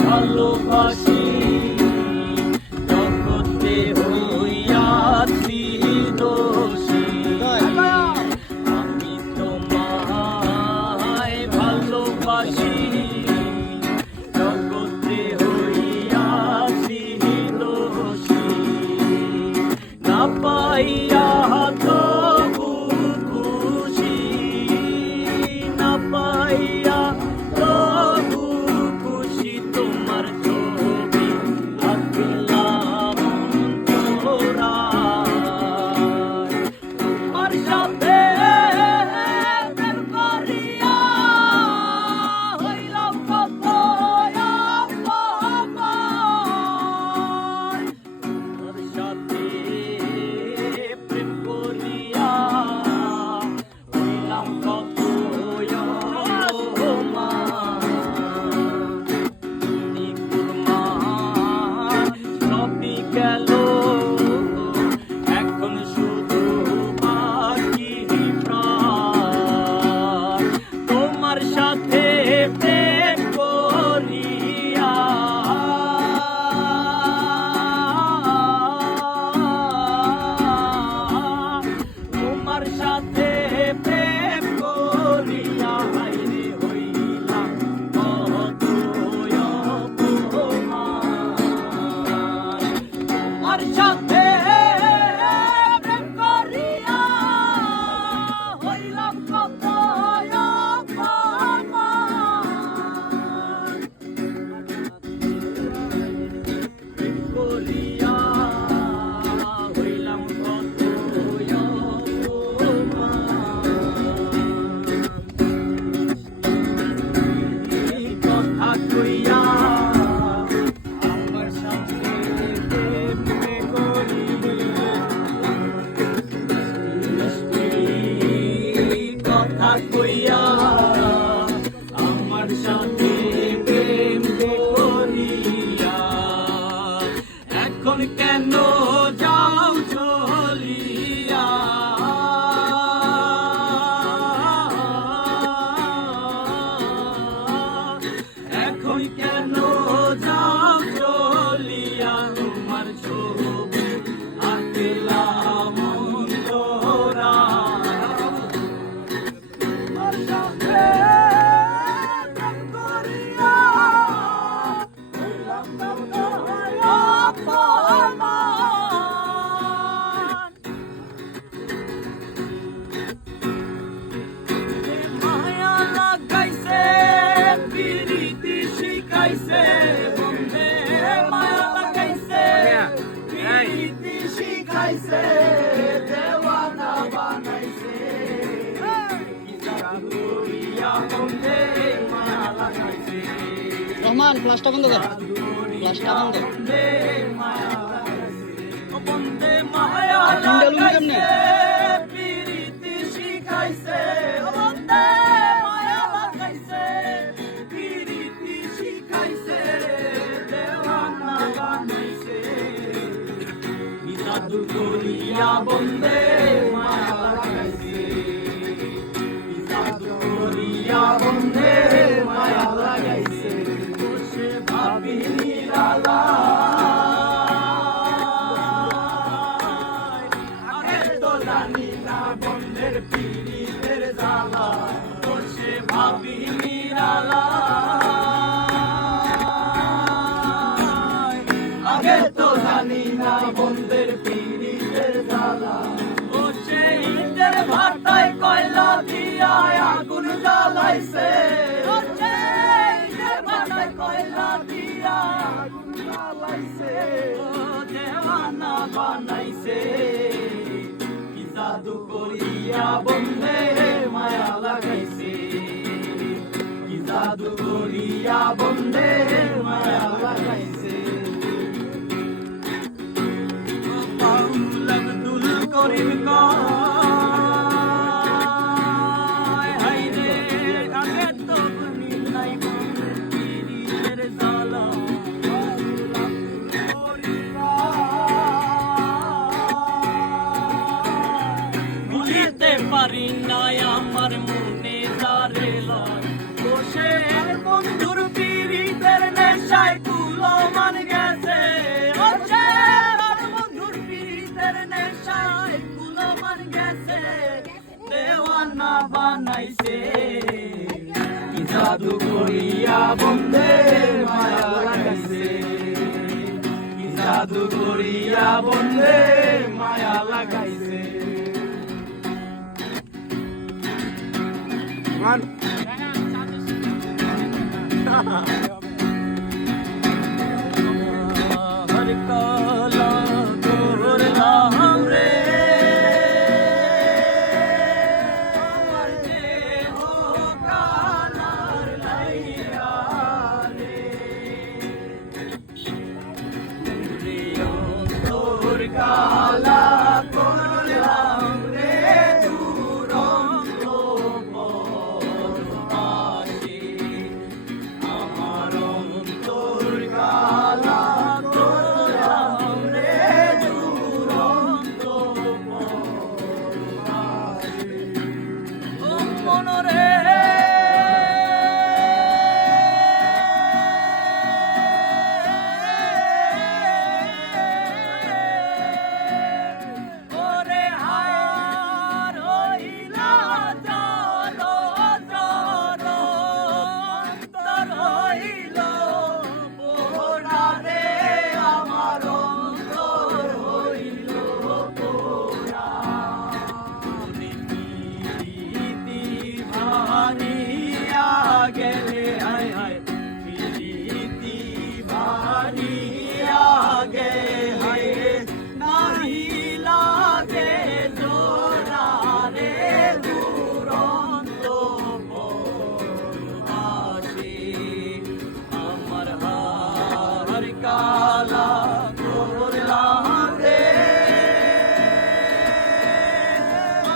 ভালোবাসি জগতে হইয়াছি দোষী আমি তোমায় ভালোবাসি জগতে হইয়াছি দোষী না পাইয়া তবু খুশি না পাইয়া তবু খুশি তোমার ছবি আঁকলাম অন্তরায় তোমার সাথে প্রেম করিয়া হইলাম কত অপমান তোমার সাথে প্রেম করিয়া হইলাম কত গেল এখন শুধু বাকি প্রাণ তোমার সাথে প্রেম করিয়া তোমার সাথে প্রেম করিয়া হাইরে হইলাম কত অপমান তোমার সাথে প্রেম করিয়া হইলাম কত অপমান প্রেম করিয়া হইলাম কত অপমান কথা কইয়া আমার সাথে প্রেম কথা কইয়া আমার সাথে প্রেম করিয়া এখন কেন যাও চলিয়া এখন কেন যাও চলিয়া তোমার ছবি আঁকলাম তোমার সাথে প্রেম করিয়া হইলাম কত অপমান মায়া লাগাইছে প্রীতি শিখাইছে বন্ধে মায়া লাগাইছে প্রীতি শিখাইছে দেওয়ানা বানাইছে বন্ধে মায়া লাগাইছে রহমান ক্লাসটা বন্ধ কর ক্লাসটা বন্ধ বন্ধে মায়া লাগাইছে প্রীতি শিখাইছে বন্ধে মায়া লাগাইছে প্রীতি শিখাইছে দেওয়ানা বানাইছে জাদু করিয়া বন্ধে মায়া লাগাইছে জাদু করিয়া বন্ধে মায়া লাগাইছে বসে ভাবি নিরালায় আগে তো জানি না বন্ধের পীড়িতের জ্বালা বসে ভাবি নিরালায় আগে তো জানি না বন্ধের পীড়িতের জ্বালা বসে ইটের ভাটায় কয়লা দিয়া আগুন জ্বালাইছে বসে ইটের ভাটায় কয়লা দিয়া আগুন জ্বালাইছে দেওয়ানা বানাইছে কি জাদু করিয়া বন্ধে মায়া লাগাইছে কি জাদু করিয়া বন্ধে মায়া লাগাইছে পাউলাম দুল করিম কয় হাইরে আগে তো বনি নাই বন্ধের পীড়িতের জ্বালা পাউলাম দুল করিয়া ভুলিতে পারি না আমার মনে যারে লয় বসে বন্ধুর পীড়িতে করিয়া বন্ধে মায়া লাগাইছে কি জাদু করিয়া বন্ধে মায়া লাগাইছে মান হর কালা করলাম রে আমার দেহ কালার লাইয়া রে তোর কালা করলাম রে দুরন্ত পরবাসী আমার অন্তর কালা করলাম রে দুরন্ত পরবাসী ও মনরে ওরে হায়ার হইলা জল জল অন্তর হইল পোড়া রে আমার অন্তর হইল পোড়া প্রীতি ভারিয়া গেলে হায় হায় প্রীতি ভারিয়া গে হায় নাহি লাগে জোড়া রে দুরন্ত পরবাসী আমার হার কালা করলাম রে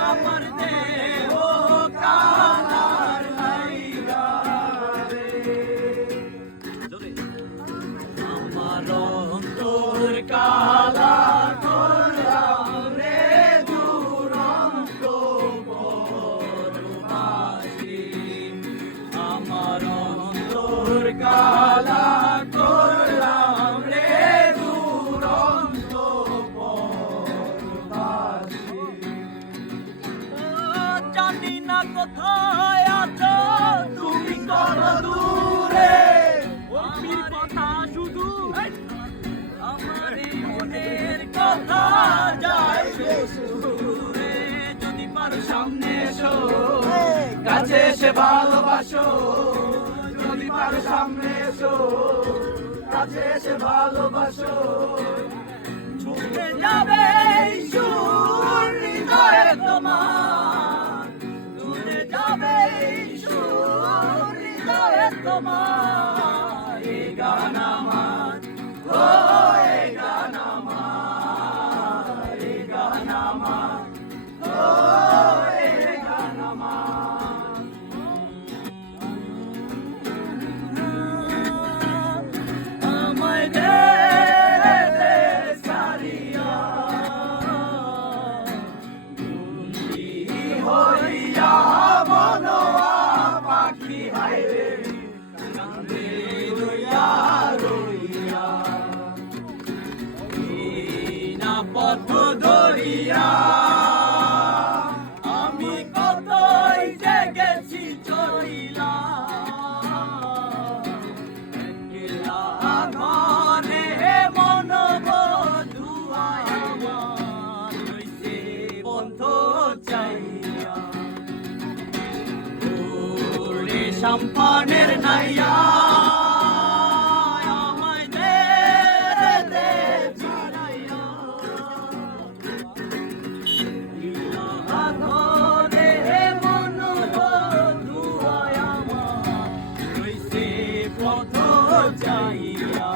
আমার দেহ কালার লাইগা রে আমার অন্তর কালা করলাম রে দুরন্ত পরবাসী আমার অন্তর কালা করলাম রে দুরন্ত পরবাসী জানি না কোথায় আছো তুমি কত দূরে ওর কথা শুধু আমার এই মনের কথা যায় সুরে যদি পারো সামনে এসো কাছে এসে ভালোবাসো যদি পারো সামনে এসো কাছে এসে ভালোবাসো ছুটে যাবে এই সুর হৃদয়ে তোমার ছুটে যাবে এই সুর হৃদয়ে তোমার এই গান আমার ও এই গান আমার এই গান আমার ও এই গান আমার আমায় দে দে সারিয়া বন্দি হইয়া মনোয়া পাখি হায়রে কান্দে রইয়া রইয়া না পথ ধরিয়া আমি কতই যে গেছি চলিলা একলা ঘরে মন বধুয়ায় আমার হইছে পন্থ চাইয়া ওরে সম্পানের নাইয়া আমায় দে দে ছাড়াইয়া ঘরে মন বধুয়ায় আমার হইছে পথ চাইয়া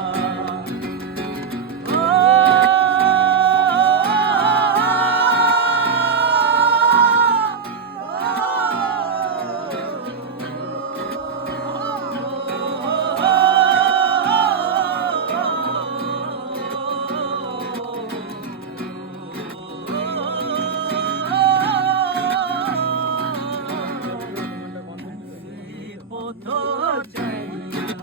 পথ চাইয়া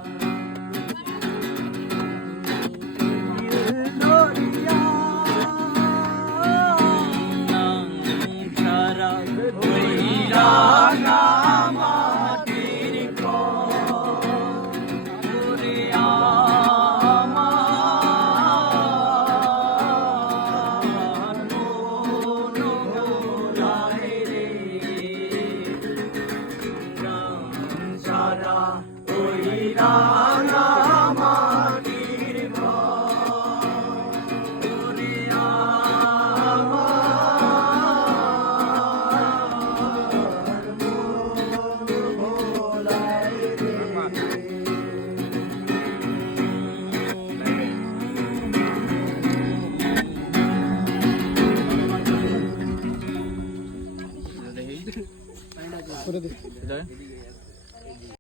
হীরা